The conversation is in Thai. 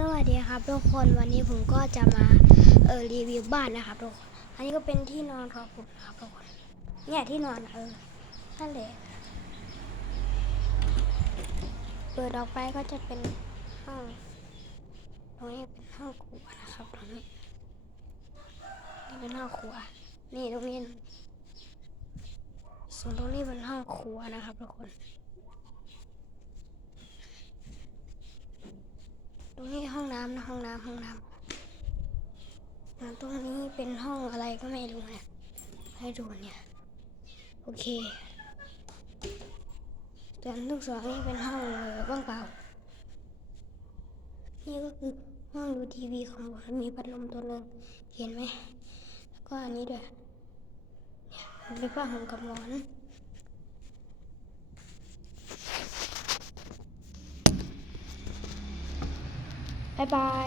สวัสดีครับทุกคนวันนี้ผมก็จะมาเออรีวิวบ้านนะครับทุกคนอันนี้ก็เป็นที่นอนของผมนะครับทุกคนเนี่ยที่นอนเออนั่นแหละเปิดออกไปก็จะเป็นห้องตรงนี้เป็นห้องครัวนะครับตรงนี้นี่เป็นห้องครัว นี่ตรงนี้ส่วนตรงนี้เป็นห้องครัวนะครับทุกคน ตรงนี้ ห้องน้ำห้องน้ำห้องน้ำแล้วตรงนี้เป็นห้องอะไรก็ไม่รู้เนี่ยให้ดูเนี่ย โอเคส่วนทุกสองนี่เป็นห้องเออว่างเปล่า นี่ก็คือห้องดูทีวีของผมมีพัดลมตัวหนึงเห็นไหม แล้วก็อันนี้ด้วย เนี่ยมันเป็นผ้าห่มกับหมอน บ๊ายบาย